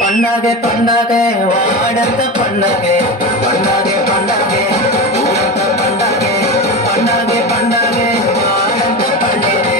పండగే పండగే వాడంత పండగే పండగే పండగే ఊరంత పండగే పండగే పండగే వాడంత పండగే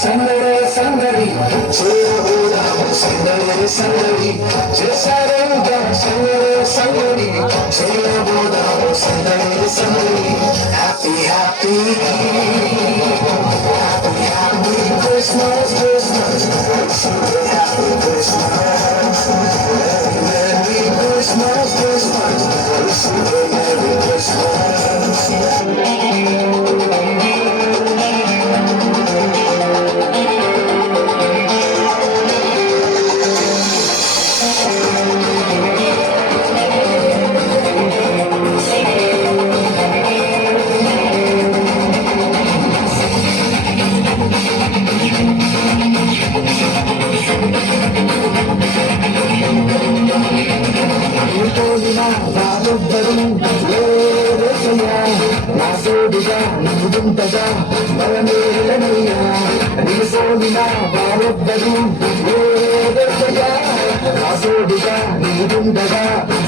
సందడి సందడి సందడి సందడి చేశారంగా సందడి సందడి చేయబోదాం సందడి సందడి happy happy happy happy Christmas Christmas happy Christmas merry Christmas Christmas merry Christmas నాతోడుగా నువ్వుంటగా బలమేలనయ్యా నీతోడిన వారొద్దరు నాతోడుగా నువ్వుంటగా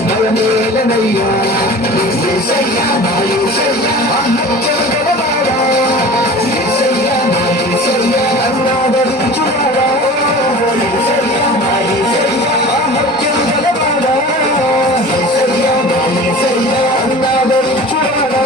బలమేలనయ్యా యేసయ్యా నా యేసయ్యా అన్నవాడా యేసయ్యా నా యేసయ్యా అన్నాదరించువాడా యేసయ్యా నా యేసయ్యా అన్నత్యం గలవాడా యేసయ్యా నా యేసయ్యా అన్నాదరించువాడా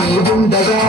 నీవుండగా